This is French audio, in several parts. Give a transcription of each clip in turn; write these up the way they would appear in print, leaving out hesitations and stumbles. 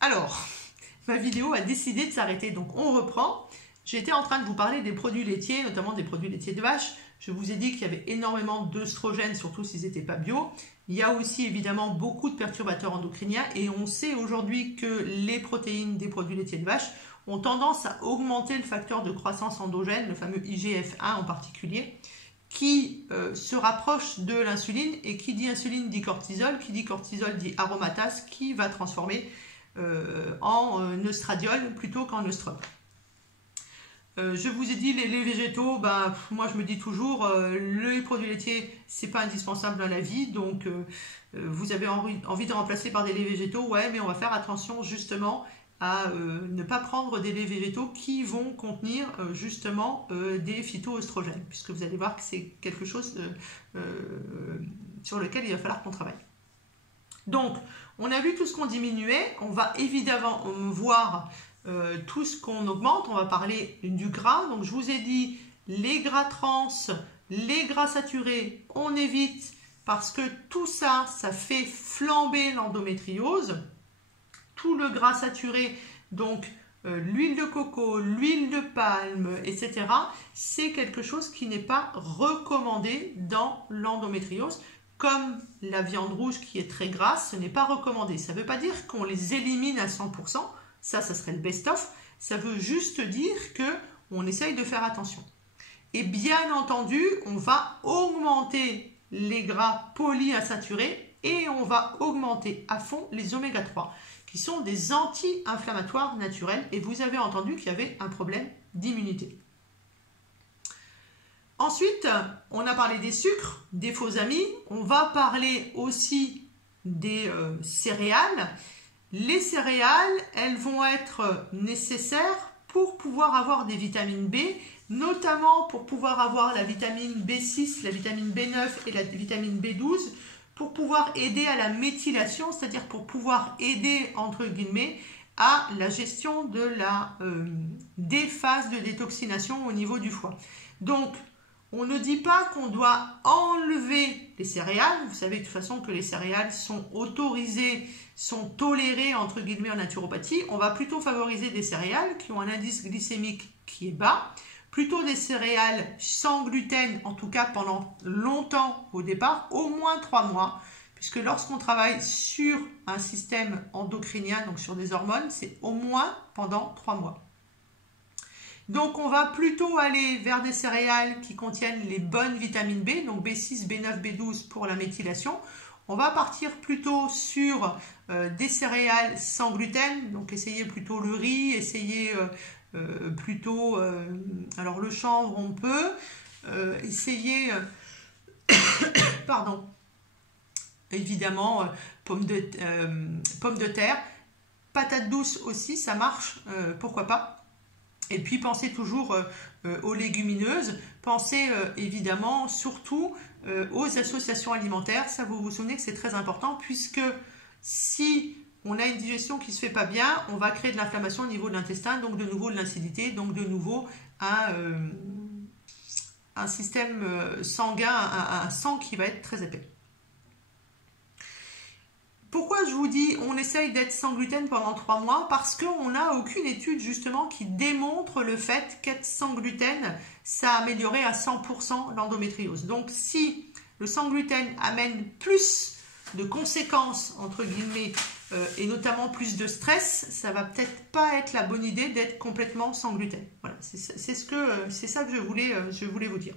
Alors, ma vidéo a décidé de s'arrêter, donc on reprend. J'étais en train de vous parler des produits laitiers, notamment des produits laitiers de vache. Je vous ai dit qu'il y avait énormément d'œstrogènes, surtout s'ils n'étaient pas bio. Il y a aussi évidemment beaucoup de perturbateurs endocriniens et on sait aujourd'hui que les protéines des produits laitiers de vache ont tendance à augmenter le facteur de croissance endogène, le fameux IGF-1 en particulier, qui se rapproche de l'insuline, et qui dit insuline dit cortisol, qui dit cortisol dit aromatase, qui va transformer en œstradiol plutôt qu'en œstrone. Je vous ai dit les laits végétaux, ben, moi je me dis toujours, les produits laitiers, c'est pas indispensable dans la vie, donc vous avez envie de remplacer par des laits végétaux, ouais, mais on va faire attention justement à ne pas prendre des laits végétaux qui vont contenir justement des phytoœstrogènes, puisque vous allez voir que c'est quelque chose sur lequel il va falloir qu'on travaille. Donc, on a vu tout ce qu'on diminuait, on va évidemment voir tout ce qu'on augmente. On va parler du gras. Donc je vous ai dit les gras trans, les gras saturés, on évite parce que tout ça, ça fait flamber l'endométriose. Tout le gras saturé, donc l'huile de coco, l'huile de palme, etc., c'est quelque chose qui n'est pas recommandé dans l'endométriose. Comme la viande rouge qui est très grasse, ce n'est pas recommandé. Ça ne veut pas dire qu'on les élimine à 100%. Ça serait le best-of. Ça veut juste dire qu'on essaye de faire attention. Et bien entendu, on va augmenter les gras polyinsaturés et on va augmenter à fond les oméga 3, qui sont des anti-inflammatoires naturels. Et vous avez entendu qu'il y avait un problème d'immunité. Ensuite, on a parlé des sucres, des faux amis. On va parler aussi des céréales. Les céréales, elles vont être nécessaires pour pouvoir avoir des vitamines B, notamment pour pouvoir avoir la vitamine B6, la vitamine B9 et la vitamine B12, pour pouvoir aider à la méthylation, c'est-à-dire pour pouvoir aider, entre guillemets, à la gestion de la déphase de détoxination au niveau du foie. Donc, on ne dit pas qu'on doit enlever les céréales. Vous savez de toute façon que les céréales sont autorisées, sont tolérées entre guillemets en naturopathie. On va plutôt favoriser des céréales qui ont un indice glycémique qui est bas, plutôt des céréales sans gluten, en tout cas pendant longtemps au départ, au moins 3 mois, puisque lorsqu'on travaille sur un système endocrinien, donc sur des hormones, c'est au moins pendant 3 mois. Donc, on va plutôt aller vers des céréales qui contiennent les bonnes vitamines B, donc B6, B9, B12 pour la méthylation. On va partir plutôt sur des céréales sans gluten, donc essayez plutôt le riz, essayez plutôt, alors le chanvre on peut, essayez, pardon, évidemment, pommes de terre, patates douces aussi, ça marche, pourquoi pas. Et puis, pensez toujours aux légumineuses. Pensez évidemment surtout aux associations alimentaires. Ça, vous vous souvenez que c'est très important, puisque si on a une digestion qui ne se fait pas bien, on va créer de l'inflammation au niveau de l'intestin, donc de nouveau de l'acidité, donc de nouveau un système sanguin, un sang qui va être très épais. Pourquoi je vous dis on essaye d'être sans gluten pendant 3 mois? Parce qu'on n'a aucune étude justement qui démontre le fait qu'être sans gluten, ça a amélioré à 100% l'endométriose. Donc si le sans gluten amène plus de conséquences, entre guillemets, et notamment plus de stress, ça va peut-être pas être la bonne idée d'être complètement sans gluten. Voilà, c'est ça que je voulais vous dire.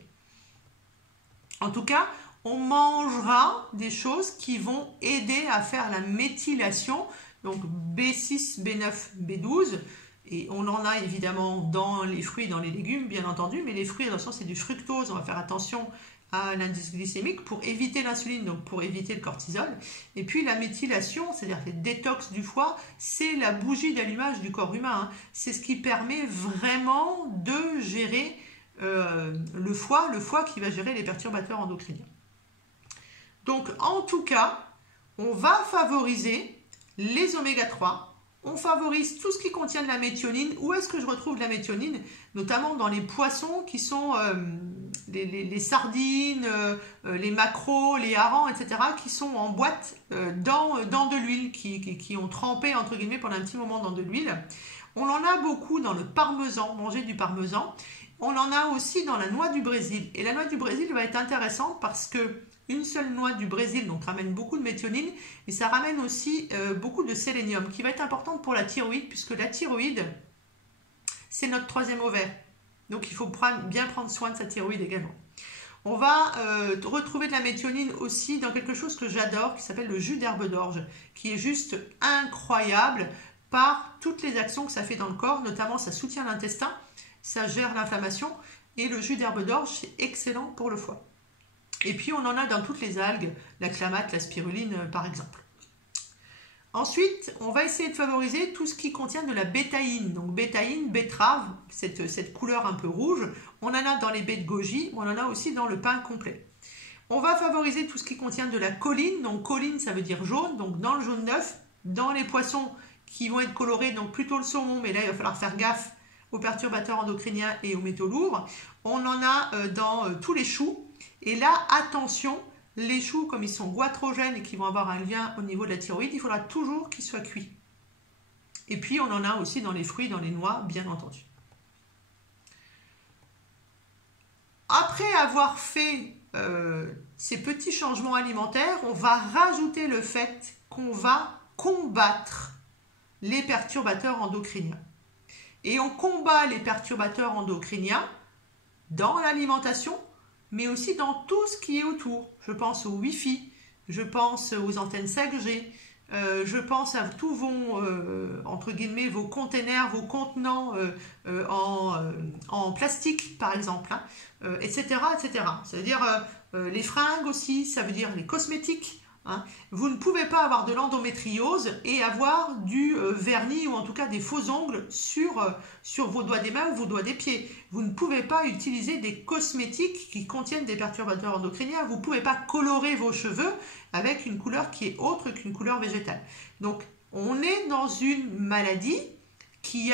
En tout cas, on mangera des choses qui vont aider à faire la méthylation, donc B6, B9, B12, et on en a évidemment dans les fruits, dans les légumes, bien entendu, mais les fruits, attention, c'est du fructose, on va faire attention à l'indice glycémique pour éviter l'insuline, donc pour éviter le cortisol. Et puis la méthylation, c'est-à-dire le détox du foie, c'est la bougie d'allumage du corps humain, hein. C'est ce qui permet vraiment de gérer le foie qui va gérer les perturbateurs endocriniens. Donc, en tout cas, on va favoriser les oméga 3, on favorise tout ce qui contient de la méthionine. Où est-ce que je retrouve de la méthionine? Notamment dans les poissons qui sont les sardines, les maquereaux, les harengs, etc., qui sont en boîte dans de l'huile, qui ont trempé, entre guillemets, pendant un petit moment dans de l'huile. On en a beaucoup dans le parmesan, manger du parmesan. On en a aussi dans la noix du Brésil. Et la noix du Brésil va être intéressante parce que une seule noix du Brésil donc ramène beaucoup de méthionine et ça ramène aussi beaucoup de sélénium qui va être importante pour la thyroïde puisque la thyroïde, c'est notre troisième ovaire. Donc il faut bien prendre soin de sa thyroïde également. On va retrouver de la méthionine aussi dans quelque chose que j'adore qui s'appelle le jus d'herbe d'orge qui est juste incroyable par toutes les actions que ça fait dans le corps, notamment ça soutient l'intestin, ça gère l'inflammation et le jus d'herbe d'orge c'est excellent pour le foie. Et puis on en a dans toutes les algues, la clamate, la spiruline par exemple. Ensuite, on va essayer de favoriser tout ce qui contient de la bétaïne. Donc bétaïne, betterave, cette couleur un peu rouge. On en a dans les baies de goji, on en a aussi dans le pain complet. On va favoriser tout ce qui contient de la choline. Donc choline, ça veut dire jaune. Donc dans le jaune d'œuf, dans les poissons qui vont être colorés, donc plutôt le saumon, mais là il va falloir faire gaffe aux perturbateurs endocriniens et aux métaux lourds. On en a dans tous les choux. Et là, attention, les choux, comme ils sont goitrogènes et qui vont avoir un lien au niveau de la thyroïde, il faudra toujours qu'ils soient cuits. Et puis, on en a aussi dans les fruits, dans les noix, bien entendu. Après avoir fait ces petits changements alimentaires, on va rajouter le fait qu'on va combattre les perturbateurs endocriniens. Et on combat les perturbateurs endocriniens dans l'alimentation, mais aussi dans tout ce qui est autour. Je pense au Wi-Fi, je pense aux antennes 5G, je pense à tous vos, entre guillemets, vos containers, vos contenants en plastique, par exemple, hein, etc., etc. Ça veut dire les fringues aussi, ça veut dire les cosmétiques. Hein. Vous ne pouvez pas avoir de l'endométriose et avoir du vernis ou en tout cas des faux ongles sur vos doigts des mains ou vos doigts des pieds. Vous ne pouvez pas utiliser des cosmétiques qui contiennent des perturbateurs endocriniens. Vous ne pouvez pas colorer vos cheveux avec une couleur qui est autre qu'une couleur végétale. Donc, on est dans une maladie qui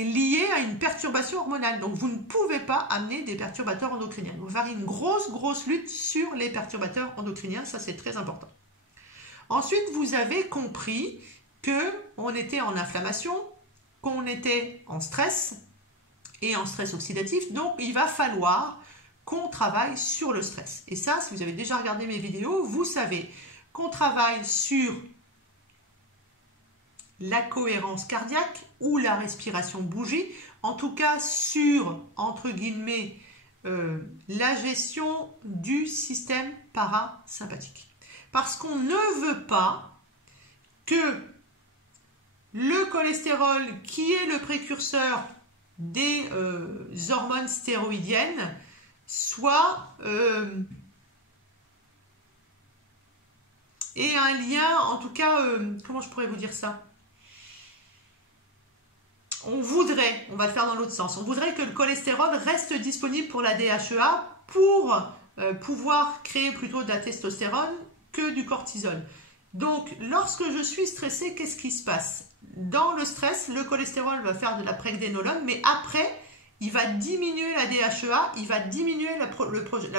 est liée à une perturbation hormonale. Donc, vous ne pouvez pas amener des perturbateurs endocriniens. Donc, il va y avoir une grosse lutte sur les perturbateurs endocriniens. Ça, c'est très important. Ensuite, vous avez compris qu'on était en inflammation, qu'on était en stress et en stress oxydatif. Donc, il va falloir qu'on travaille sur le stress. Et ça, si vous avez déjà regardé mes vidéos, vous savez qu'on travaille sur la cohérence cardiaque ou la respiration bougie, en tout cas sur, entre guillemets, la gestion du système parasympathique. Parce qu'on ne veut pas que le cholestérol, qui est le précurseur des hormones stéroïdiennes, soit ait un lien, en tout cas, comment je pourrais vous dire ça ? On va le faire dans l'autre sens, on voudrait que le cholestérol reste disponible pour la DHEA pour pouvoir créer plutôt de la testostérone que du cortisol. Donc, lorsque je suis stressée, qu'est-ce qui se passe? Dans le stress, le cholestérol va faire de la pregnénolone, mais après, il va diminuer la DHEA, il va diminuer la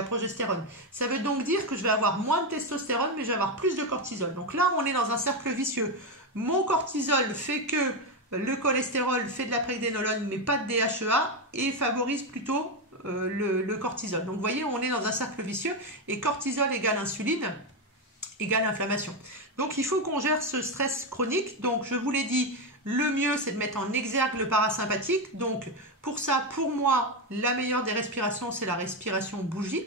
progestérone. Ça veut donc dire que je vais avoir moins de testostérone, mais je vais avoir plus de cortisol. Donc là, on est dans un cercle vicieux. Mon cortisol fait que le cholestérol fait de la pregnénolone, mais pas de DHEA, et favorise plutôt le cortisol. Donc vous voyez, on est dans un cercle vicieux, et cortisol égale insuline, égale inflammation. Donc il faut qu'on gère ce stress chronique. Donc je vous l'ai dit, le mieux c'est de mettre en exergue le parasympathique. Donc pour ça, pour moi, la meilleure des respirations, c'est la respiration bougie.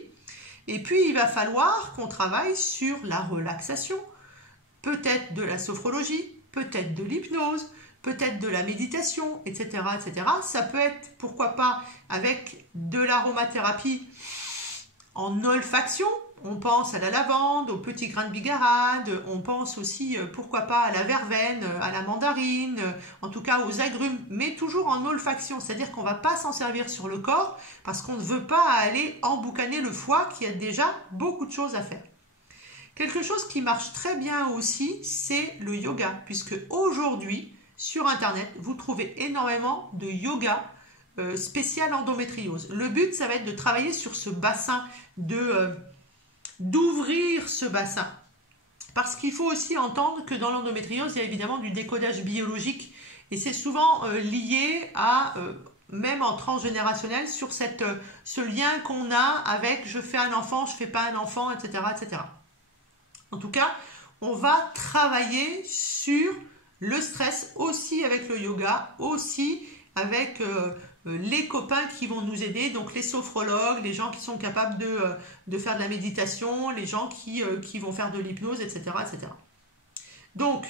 Et puis il va falloir qu'on travaille sur la relaxation, peut-être de la sophrologie, peut-être de l'hypnose, peut-être de la méditation, etc., etc. Ça peut être, pourquoi pas, avec de l'aromathérapie en olfaction. On pense à la lavande, aux petits grains de bigarade, on pense aussi, pourquoi pas, à la verveine, à la mandarine, en tout cas aux agrumes, mais toujours en olfaction, c'est-à-dire qu'on ne va pas s'en servir sur le corps parce qu'on ne veut pas aller emboucaner le foie qui a déjà beaucoup de choses à faire. Quelque chose qui marche très bien aussi, c'est le yoga, puisque aujourd'hui, sur Internet, vous trouvez énormément de yoga spécial endométriose. Le but, ça va être de travailler sur ce bassin, d'ouvrir ce bassin. Parce qu'il faut aussi entendre que dans l'endométriose, il y a évidemment du décodage biologique et c'est souvent lié à, même en transgénérationnel, sur ce lien qu'on a avec je fais un enfant, je fais pas un enfant, etc., etc. En tout cas, on va travailler sur le stress aussi avec le yoga, aussi avec les copains qui vont nous aider, donc les sophrologues, les gens qui sont capables de faire de la méditation, les gens qui vont faire de l'hypnose, etc., etc. Donc,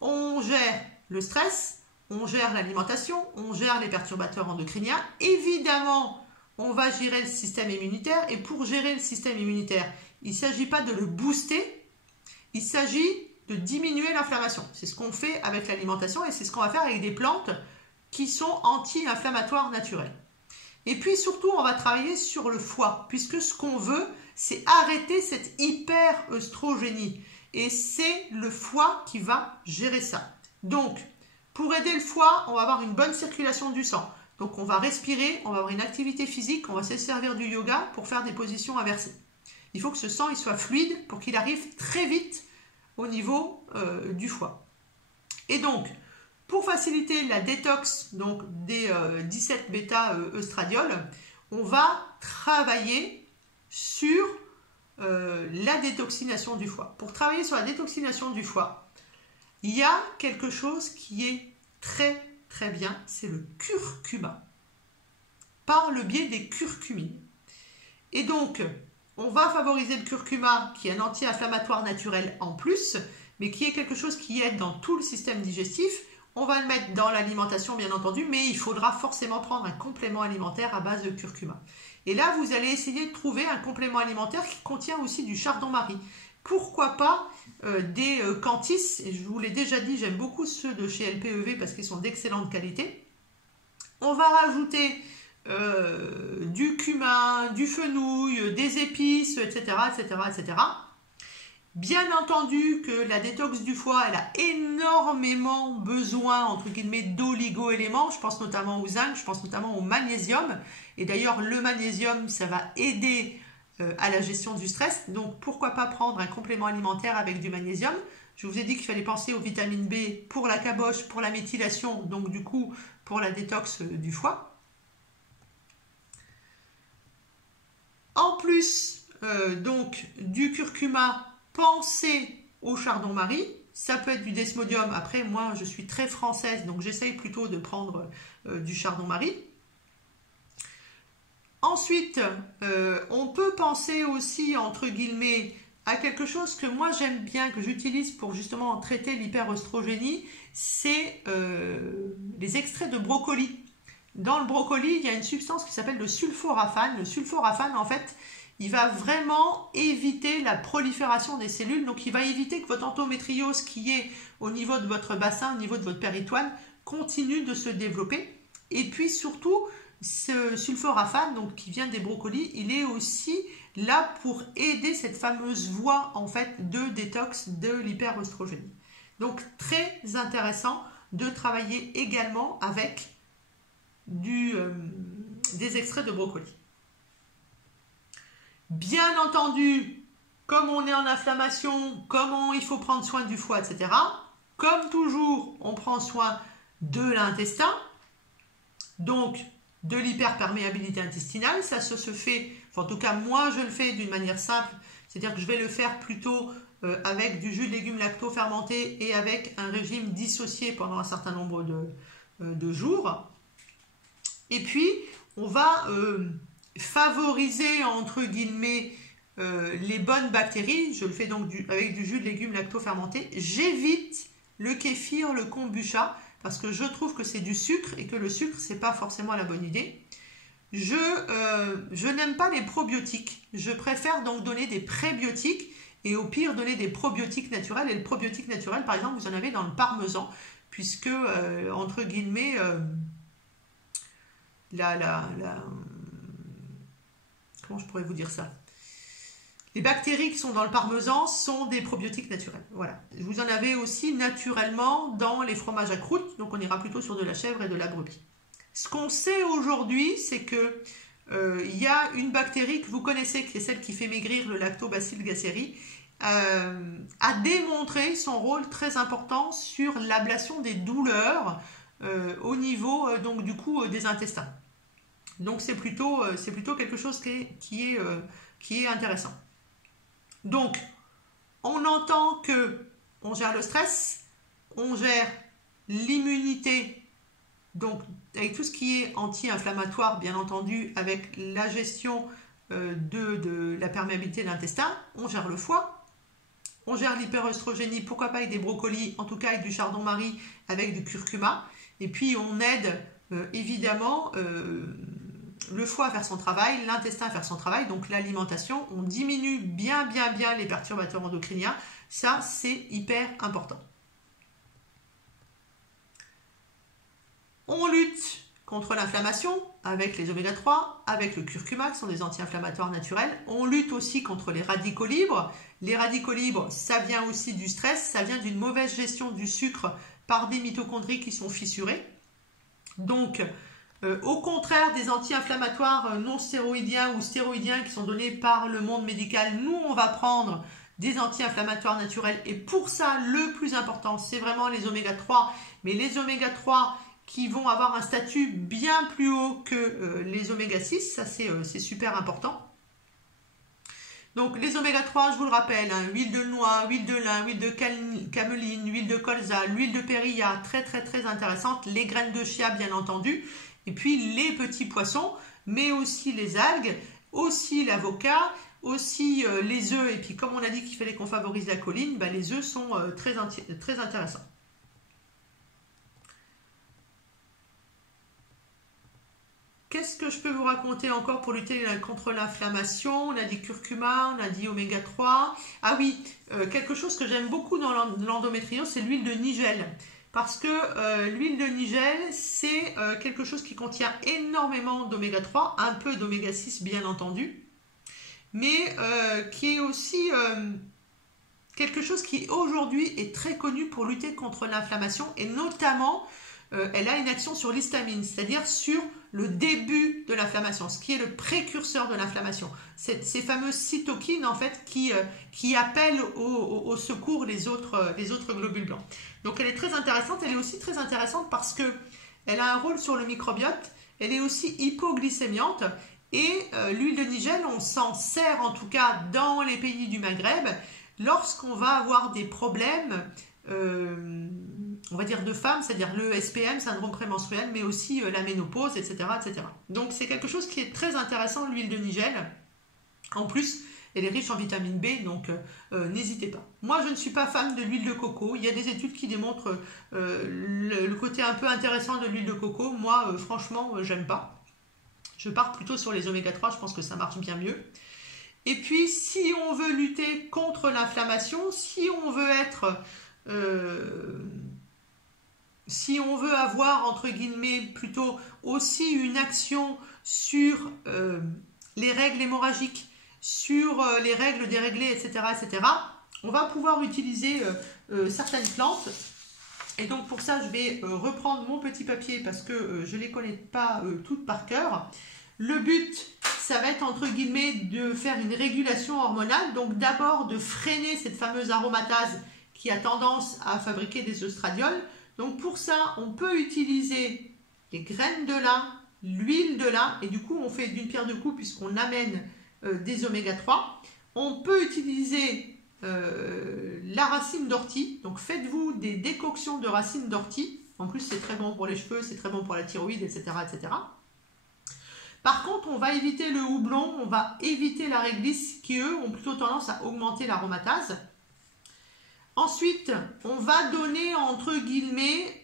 on gère le stress, on gère l'alimentation, on gère les perturbateurs endocriniens. Évidemment, on va gérer le système immunitaire. Et pour gérer le système immunitaire, il ne s'agit pas de le booster, il s'agit de diminuer l'inflammation. C'est ce qu'on fait avec l'alimentation et c'est ce qu'on va faire avec des plantes qui sont anti-inflammatoires naturelles. Et puis surtout, on va travailler sur le foie, puisque ce qu'on veut, c'est arrêter cette hyper-œstrogénie. Et c'est le foie qui va gérer ça. Donc, pour aider le foie, on va avoir une bonne circulation du sang. Donc, on va respirer, on va avoir une activité physique, on va se servir du yoga pour faire des positions inversées. Il faut que ce sang il soit fluide pour qu'il arrive très vite au niveau du foie. Et donc, pour faciliter la détox donc des 17 bêta-œstradiol, on va travailler sur la détoxination du foie. Pour travailler sur la détoxination du foie, il y a quelque chose qui est très très bien, c'est le curcuma, par le biais des curcumines. Et donc, on va favoriser le curcuma, qui est un anti-inflammatoire naturel en plus, mais qui est quelque chose qui aide dans tout le système digestif. On va le mettre dans l'alimentation, bien entendu, mais il faudra forcément prendre un complément alimentaire à base de curcuma. Et là, vous allez essayer de trouver un complément alimentaire qui contient aussi du chardon-marie. Pourquoi pas des canthis, et je vous l'ai déjà dit, j'aime beaucoup ceux de chez LPEV parce qu'ils sont d'excellente qualité. On va rajouter du cumin, du fenouil, des épices, etc., etc., etc. Bien entendu que la détox du foie, elle a énormément besoin, entre guillemets, d'oligo-éléments. Je pense notamment au zinc, je pense notamment au magnésium. Et d'ailleurs, le magnésium, ça va aider à la gestion du stress. Donc, pourquoi pas prendre un complément alimentaire avec du magnésium? Je vous ai dit qu'il fallait penser aux vitamines B pour la caboche, pour la méthylation, donc du coup, pour la détox du foie. En plus, donc, du curcuma, pensez au chardon-marie, ça peut être du desmodium. Après, moi, je suis très française, donc j'essaye plutôt de prendre du chardon-marie. Ensuite, on peut penser aussi, entre guillemets, à quelque chose que moi j'aime bien, que j'utilise pour justement traiter l'hyperœstrogénie, c'est les extraits de brocoli. Dans le brocoli, il y a une substance qui s'appelle le sulforaphane. Le sulforaphane, en fait, il va vraiment éviter la prolifération des cellules. Donc, il va éviter que votre endométriose qui est au niveau de votre bassin, au niveau de votre péritoine, continue de se développer. Et puis, surtout, ce sulforaphane, donc, qui vient des brocolis, il est aussi là pour aider cette fameuse voie, en fait, de détox de l'hyperœstrogénie. Donc, très intéressant de travailler également avec des extraits de brocoli. Bien entendu, comme on est en inflammation, comment il faut prendre soin du foie, etc. Comme toujours, on prend soin de l'intestin, donc de l'hyperperméabilité intestinale. Ça se fait, enfin, en tout cas moi je le fais d'une manière simple, c'est-à-dire que je vais le faire plutôt avec du jus de légumes lacto-fermenté et avec un régime dissocié pendant un certain nombre de jours. Et puis, on va favoriser, entre guillemets, les bonnes bactéries. Je le fais donc avec du jus de légumes lacto-fermenté. J'évite le kéfir, le kombucha, parce que je trouve que c'est du sucre et que le sucre, c'est pas forcément la bonne idée. Je n'aime pas les probiotiques. Je préfère donc donner des prébiotiques et au pire, donner des probiotiques naturels. Et le probiotique naturel, par exemple, vous en avez dans le parmesan, puisque, entre guillemets... comment je pourrais vous dire ça? Les bactéries qui sont dans le parmesan sont des probiotiques naturels. Voilà. Vous en avez aussi naturellement dans les fromages à croûte, donc on ira plutôt sur de la chèvre et de la brebis. Ce qu'on sait aujourd'hui, c'est que il y a une bactérie que vous connaissez, qui est celle qui fait maigrir, le Lactobacillus gasseri, a démontré son rôle très important sur l'ablation des douleurs au niveau donc du coup des intestins. Donc c'est plutôt quelque chose qui est intéressant. Donc on entend que on gère le stress, on gère l'immunité, donc avec tout ce qui est anti-inflammatoire, bien entendu, avec la gestion de la perméabilité de l'intestin, on gère le foie, on gère l'hyperœstrogénie, pourquoi pas avec des brocolis, en tout cas avec du chardon-marie, avec du curcuma, et puis on aide évidemment le foie à faire son travail, l'intestin à faire son travail, donc l'alimentation, on diminue bien les perturbateurs endocriniens, ça c'est hyper important. On lutte contre l'inflammation avec les oméga 3, avec le curcuma, qui sont des anti-inflammatoires naturels. On lutte aussi contre les radicaux libres. Les radicaux libres, ça vient aussi du stress, ça vient d'une mauvaise gestion du sucre par des mitochondries qui sont fissurées. Donc, au contraire des anti-inflammatoires non stéroïdiens ou stéroïdiens qui sont donnés par le monde médical, nous, on va prendre des anti-inflammatoires naturels. Et pour ça, le plus important, c'est vraiment les oméga 3. Mais les oméga 3 qui vont avoir un statut bien plus haut que les oméga 6, ça c'est super important. Donc les oméga 3, je vous le rappelle, hein, huile de noix, huile de lin, huile de cameline, huile de colza, l'huile de périlla, très intéressante, les graines de chia bien entendu, et puis les petits poissons, mais aussi les algues, aussi l'avocat, aussi les œufs, et puis comme on a dit qu'il fallait qu'on favorise la choline, bah, les œufs sont très intéressants. Qu'est-ce que je peux vous raconter encore pour lutter contre l'inflammation? On a dit curcuma, on a dit oméga 3. Ah oui, quelque chose que j'aime beaucoup dans l'endométriose, c'est l'huile de nigel. Parce que l'huile de nigel, c'est quelque chose qui contient énormément d'oméga 3, un peu d'oméga 6 bien entendu, mais qui est aussi quelque chose qui aujourd'hui est très connu pour lutter contre l'inflammation et notamment elle a une action sur l'histamine, c'est-à-dire sur le début de l'inflammation, ce qui est le précurseur de l'inflammation. Ces fameuses cytokines en fait qui appellent au secours les autres globules blancs. Donc elle est très intéressante, elle est aussi très intéressante parce que elle a un rôle sur le microbiote, elle est aussi hypoglycémiante et l'huile de nigel, on s'en sert en tout cas dans les pays du Maghreb lorsqu'on va avoir des problèmes on va dire de femmes, c'est-à-dire le SPM, syndrome prémenstruel, mais aussi la ménopause, etc., etc. Donc c'est quelque chose qui est très intéressant, l'huile de nigel. En plus, elle est riche en vitamine B, donc n'hésitez pas. Moi, je ne suis pas fan de l'huile de coco. Il y a des études qui démontrent le côté un peu intéressant de l'huile de coco. Moi, franchement, j'aime pas. Je pars plutôt sur les oméga 3, je pense que ça marche bien mieux. Et puis, si on veut lutter contre l'inflammation, si on veut être... si on veut avoir, entre guillemets, plutôt aussi une action sur les règles hémorragiques, sur les règles déréglées, etc., on va pouvoir utiliser certaines plantes. Et donc pour ça, je vais reprendre mon petit papier parce que je ne les connais pas toutes par cœur. Le but, ça va être, entre guillemets, de faire une régulation hormonale. Donc d'abord de freiner cette fameuse aromatase qui a tendance à fabriquer des œstradiols. Donc pour ça, on peut utiliser les graines de lin, l'huile de lin, et du coup on fait d'une pierre deux coups puisqu'on amène des oméga 3. On peut utiliser la racine d'ortie, donc faites-vous des décoctions de racines d'ortie. En plus c'est très bon pour les cheveux, c'est très bon pour la thyroïde, etc., etc. Par contre, on va éviter le houblon, on va éviter la réglisse qui eux ont plutôt tendance à augmenter l'aromatase. Ensuite, on va donner, entre guillemets,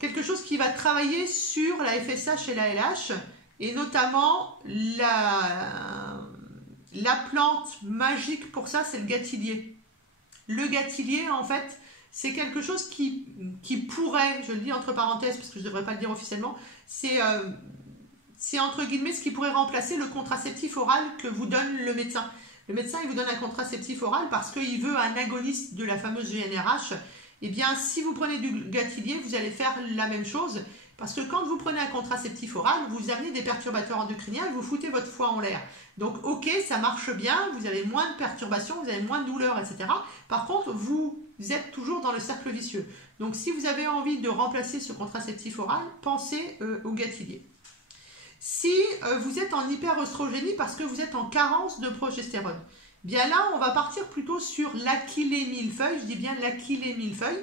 quelque chose qui va travailler sur la FSH et la LH, et notamment la plante magique pour ça, c'est le gâtillier. Le gâtillier, en fait, c'est quelque chose qui pourrait, je le dis entre parenthèses, parce que je ne devrais pas le dire officiellement, c'est entre guillemets ce qui pourrait remplacer le contraceptif oral que vous donne le médecin. Le médecin, il vous donne un contraceptif oral parce qu'il veut un agoniste de la fameuse GnRH Eh bien, si vous prenez du gâtillier, vous allez faire la même chose. Parce que quand vous prenez un contraceptif oral, vous amenez des perturbateurs endocriniens et vous foutez votre foie en l'air. Donc, ok, ça marche bien, vous avez moins de perturbations, vous avez moins de douleurs, etc. Par contre, vous êtes toujours dans le cercle vicieux. Donc, si vous avez envie de remplacer ce contraceptif oral, pensez au gâtillier. Si vous êtes en hyperœstrogénie parce que vous êtes en carence de progestérone, bien là, on va partir plutôt sur l'achillée millefeuille. Je dis bien l'achillée millefeuille.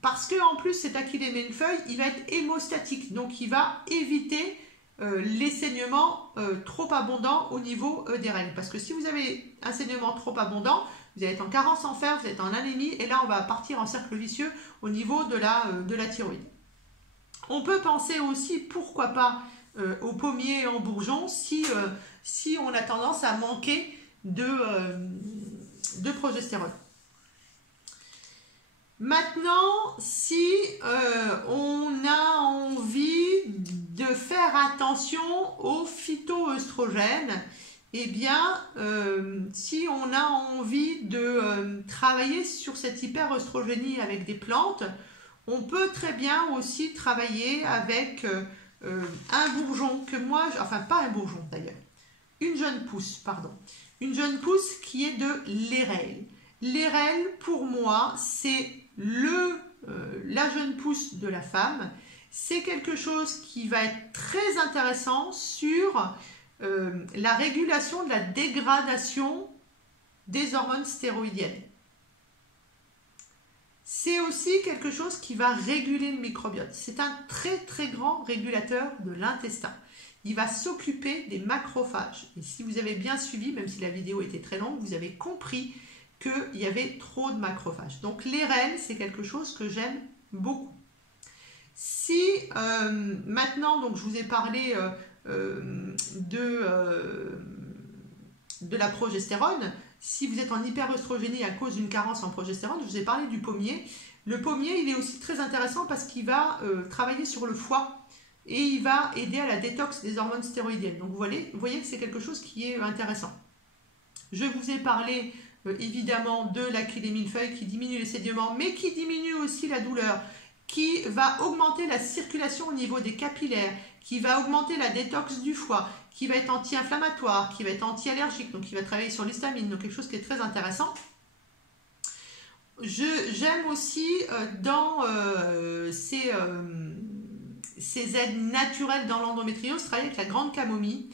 Parce qu'en plus, cet achillée millefeuille, il va être hémostatique. Donc, il va éviter les saignements trop abondants au niveau des règles. Parce que si vous avez un saignement trop abondant, vous allez être en carence en fer, vous êtes en anémie. Et là, on va partir en cercle vicieux au niveau de la thyroïde. On peut penser aussi, pourquoi pas, au pommier et en bourgeon si on a tendance à manquer de progestérone. Maintenant, si on a envie de faire attention aux phytoœstrogènes, eh bien, si on a envie de travailler sur cette hyperœstrogénie avec des plantes, on peut très bien aussi travailler avec un bourgeon que moi, enfin pas un bourgeon d'ailleurs, une jeune pousse, pardon, une jeune pousse qui est de l'érelle. L'érelle, pour moi, c'est la jeune pousse de la femme. C'est quelque chose qui va être très intéressant sur la régulation de la dégradation des hormones stéroïdiennes. C'est aussi quelque chose qui va réguler le microbiote. C'est un très très grand régulateur de l'intestin. Il va s'occuper des macrophages. Et si vous avez bien suivi, même si la vidéo était très longue, vous avez compris qu'il y avait trop de macrophages. Donc l'érelle, c'est quelque chose que j'aime beaucoup. Si maintenant, donc je vous ai parlé de la progestérone, si vous êtes en hyperœstrogénie à cause d'une carence en progestérone, je vous ai parlé du pommier. Le pommier, il est aussi très intéressant parce qu'il va travailler sur le foie et il va aider à la détox des hormones stéroïdiennes. Donc vous voyez que c'est quelque chose qui est intéressant. Je vous ai parlé évidemment de l'achillée millefeuille qui diminue les saignements, mais qui diminue aussi la douleur, qui va augmenter la circulation au niveau des capillaires, qui va augmenter la détox du foie, qui va être anti-inflammatoire, qui va être anti-allergique, donc qui va travailler sur l'histamine, donc quelque chose qui est très intéressant. J'aime aussi dans ces aides naturelles dans l'endométriose travailler avec la grande camomille.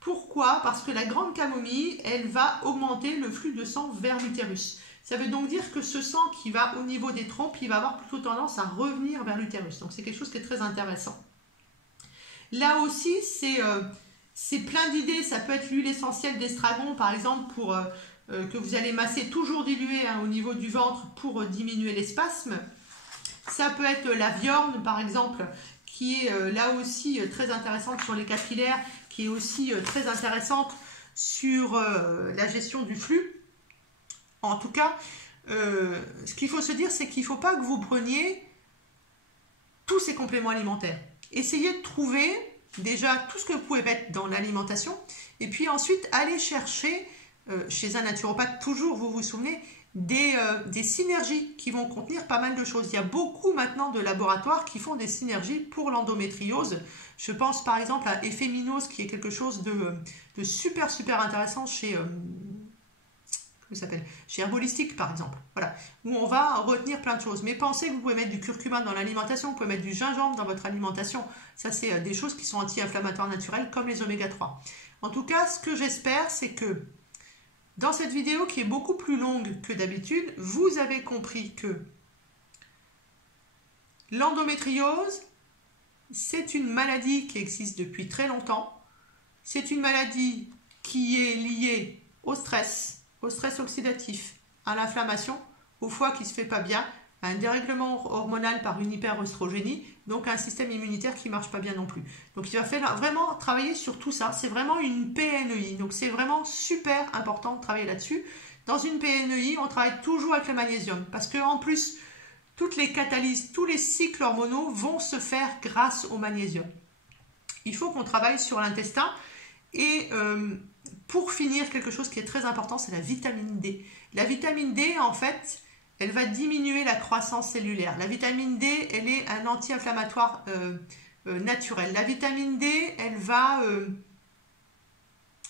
Pourquoi? Parce que la grande camomille, elle va augmenter le flux de sang vers l'utérus. Ça veut donc dire que ce sang qui va au niveau des trompes, il va avoir plutôt tendance à revenir vers l'utérus. Donc c'est quelque chose qui est très intéressant. Là aussi, c'est plein d'idées. Ça peut être l'huile essentielle d'estragon, par exemple, pour que vous allez masser toujours dilué au niveau du ventre pour diminuer les spasmes. Ça peut être la viorne, par exemple, qui est là aussi très intéressante sur les capillaires, qui est aussi très intéressante sur la gestion du flux. En tout cas, ce qu'il faut se dire, c'est qu'il ne faut pas que vous preniez tous ces compléments alimentaires. Essayez de trouver déjà tout ce que vous pouvez mettre dans l'alimentation et puis ensuite allez chercher chez un naturopathe, toujours, vous vous souvenez, des synergies qui vont contenir pas mal de choses. Il y a beaucoup maintenant de laboratoires qui font des synergies pour l'endométriose. Je pense par exemple à Efféminose qui est quelque chose de super super intéressant chez chez Herbolistique par exemple, voilà, où on va retenir plein de choses. Mais pensez que vous pouvez mettre du curcuma dans l'alimentation, vous pouvez mettre du gingembre dans votre alimentation. Ça, c'est des choses qui sont anti-inflammatoires naturelles comme les oméga 3. En tout cas, ce que j'espère, c'est que dans cette vidéo qui est beaucoup plus longue que d'habitude, vous avez compris que l'endométriose, c'est une maladie qui existe depuis très longtemps. C'est une maladie qui est liée au stress oxydatif, à l'inflammation, au foie qui ne se fait pas bien, à un dérèglement hormonal par une hyperœstrogénie, donc à un système immunitaire qui ne marche pas bien non plus. Donc il va falloir vraiment travailler sur tout ça. C'est vraiment une PNEI, donc c'est vraiment super important de travailler là-dessus. Dans une PNEI, on travaille toujours avec le magnésium, parce qu'en plus, toutes les catalyses, tous les cycles hormonaux vont se faire grâce au magnésium. Il faut qu'on travaille sur l'intestin et pour finir, quelque chose qui est très important, c'est la vitamine D. La vitamine D, en fait, elle va diminuer la croissance cellulaire. La vitamine D, elle est un anti-inflammatoire naturel. La vitamine D, elle va...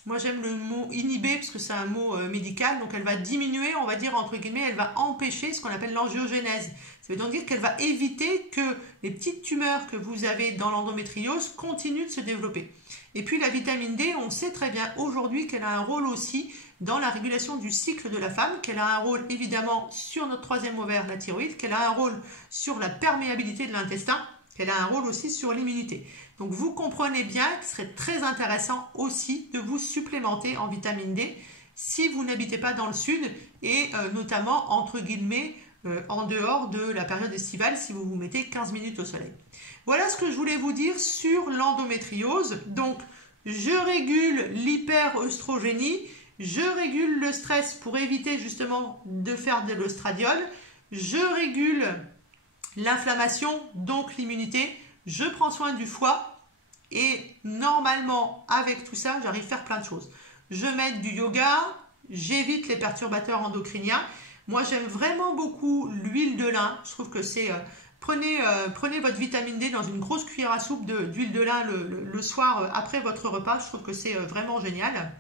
moi, j'aime le mot inhiber parce que c'est un mot médical. Donc, elle va diminuer, on va dire, entre guillemets, elle va empêcher ce qu'on appelle l'angiogénèse. Ça veut donc dire qu'elle va éviter que les petites tumeurs que vous avez dans l'endométriose continuent de se développer. Et puis, la vitamine D, on sait très bien aujourd'hui qu'elle a un rôle aussi dans la régulation du cycle de la femme, qu'elle a un rôle évidemment sur notre troisième ovaire, la thyroïde, qu'elle a un rôle sur la perméabilité de l'intestin, qu'elle a un rôle aussi sur l'immunité. Donc vous comprenez bien qu'il serait très intéressant aussi de vous supplémenter en vitamine D si vous n'habitez pas dans le sud et notamment entre guillemets en dehors de la période estivale si vous vous mettez 15 minutes au soleil. Voilà ce que je voulais vous dire sur l'endométriose. Donc je régule l'hyperœstrogénie, je régule le stress pour éviter justement de faire de l'œstradiol, je régule l'inflammation, donc l'immunité, je prends soin du foie et normalement avec tout ça j'arrive à faire plein de choses. Je mets du yoga, j'évite les perturbateurs endocriniens. Moi j'aime vraiment beaucoup l'huile de lin, je trouve que c'est... Prenez votre vitamine D dans une grosse cuillère à soupe d'huile de lin le soir après votre repas, je trouve que c'est vraiment génial.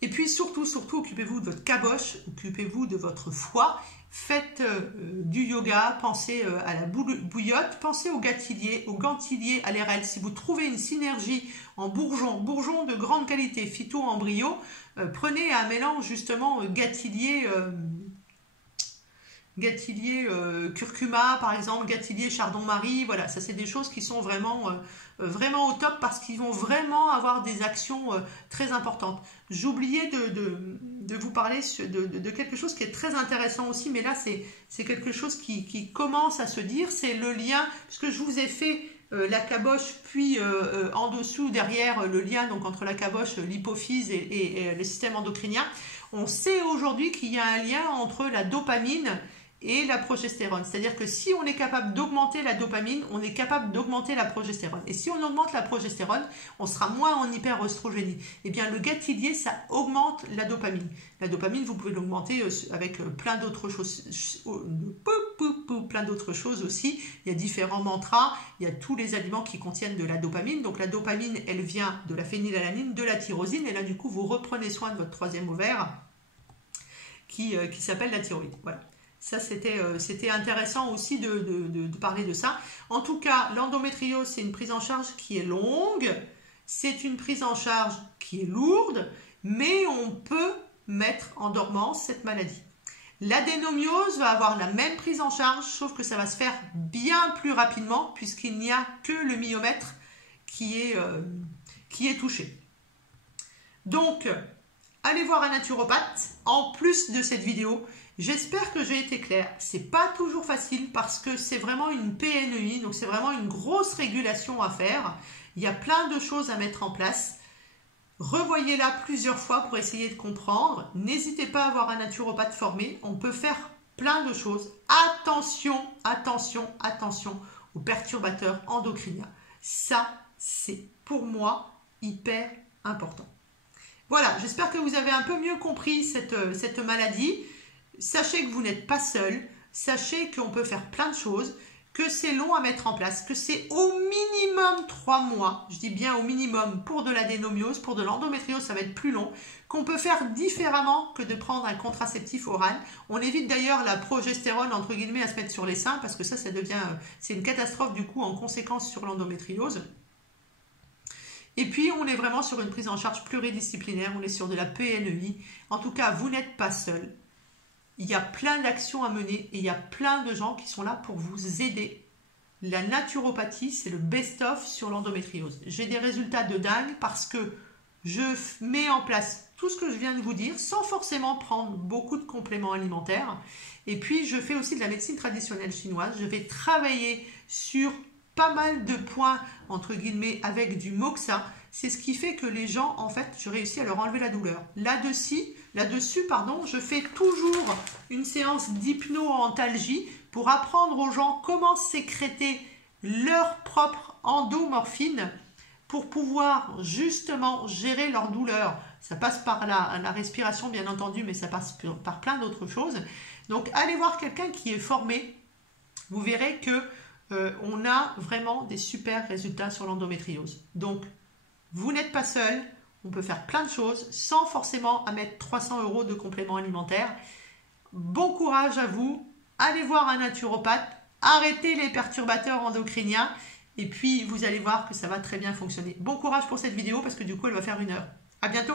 Et puis surtout, occupez-vous de votre caboche, occupez-vous de votre foie, faites du yoga, pensez à la bouillotte, pensez au gantillier à l'RL. Si vous trouvez une synergie en bourgeon de grande qualité, phyto-embryo, prenez un mélange justement Gâtillier curcuma par exemple, Gâtillier chardon-marie, voilà, ça c'est des choses qui sont vraiment au top parce qu'ils vont vraiment avoir des actions très importantes. J'oubliais de vous parler de quelque chose qui est très intéressant aussi, mais là c'est quelque chose qui commence à se dire, c'est le lien, puisque je vous ai fait la caboche, puis en dessous, derrière, le lien donc entre la caboche, l'hypophyse et le système endocrinien. On sait aujourd'hui qu'il y a un lien entre la dopamine et la progestérone. C'est-à-dire que si on est capable d'augmenter la dopamine, on est capable d'augmenter la progestérone. Et si on augmente la progestérone, on sera moins en hyperœstrogénie. Eh bien, le gâtillier, ça augmente la dopamine. La dopamine, vous pouvez l'augmenter avec plein d'autres choses aussi. Il y a différents mantras, il y a tous les aliments qui contiennent de la dopamine. Donc la dopamine, elle vient de la phénylalanine, de la tyrosine. Et là, du coup, vous reprenez soin de votre troisième ovaire qui s'appelle la thyroïde. Voilà. Ça, c'était intéressant aussi de parler de ça. En tout cas, l'endométriose, c'est une prise en charge qui est longue, c'est une prise en charge qui est lourde, mais on peut mettre en dormance cette maladie. L'adénomiose va avoir la même prise en charge, sauf que ça va se faire bien plus rapidement, puisqu'il n'y a que le myomètre qui est touché. Donc, allez voir un naturopathe, en plus de cette vidéo. J'espère que j'ai été claire. C'est pas toujours facile parce que c'est vraiment une PNEI, donc c'est vraiment une grosse régulation à faire. Il y a plein de choses à mettre en place. Revoyez-la plusieurs fois pour essayer de comprendre. N'hésitez pas à avoir un naturopathe formé. On peut faire plein de choses. Attention, attention, attention aux perturbateurs endocriniens. Ça, c'est pour moi hyper important. Voilà, j'espère que vous avez un peu mieux compris cette maladie. Sachez que vous n'êtes pas seul, sachez qu'on peut faire plein de choses, que c'est long à mettre en place, que c'est au minimum 3 mois, je dis bien au minimum pour de l'adénomiose, pour de l'endométriose ça va être plus long, qu'on peut faire différemment que de prendre un contraceptif oral. On évite d'ailleurs la progestérone entre guillemets à se mettre sur les seins parce que ça devient, c'est une catastrophe du coup en conséquence sur l'endométriose. Et puis on est vraiment sur une prise en charge pluridisciplinaire, on est sur de la PNEI. En tout cas, vous n'êtes pas seul. Il y a plein d'actions à mener et il y a plein de gens qui sont là pour vous aider. La naturopathie, c'est le best-of sur l'endométriose. J'ai des résultats de dingue parce que je mets en place tout ce que je viens de vous dire sans forcément prendre beaucoup de compléments alimentaires. Et puis, je fais aussi de la médecine traditionnelle chinoise. Je vais travailler sur pas mal de points, entre guillemets, avec du moxa. C'est ce qui fait que les gens, en fait, je réussis à leur enlever la douleur. Là-dessus, je fais toujours une séance d'hypno-antalgie pour apprendre aux gens comment sécréter leur propre endomorphine pour pouvoir justement gérer leur douleur Ça passe par la respiration, bien entendu, mais ça passe par plein d'autres choses. Donc, allez voir quelqu'un qui est formé. Vous verrez que on a vraiment des super résultats sur l'endométriose. Donc, vous n'êtes pas seul. On peut faire plein de choses sans forcément à mettre 300 € de compléments alimentaires. Bon courage à vous. Allez voir un naturopathe. Arrêtez les perturbateurs endocriniens. Et puis, vous allez voir que ça va très bien fonctionner. Bon courage pour cette vidéo parce que du coup, elle va faire 1 heure. À bientôt.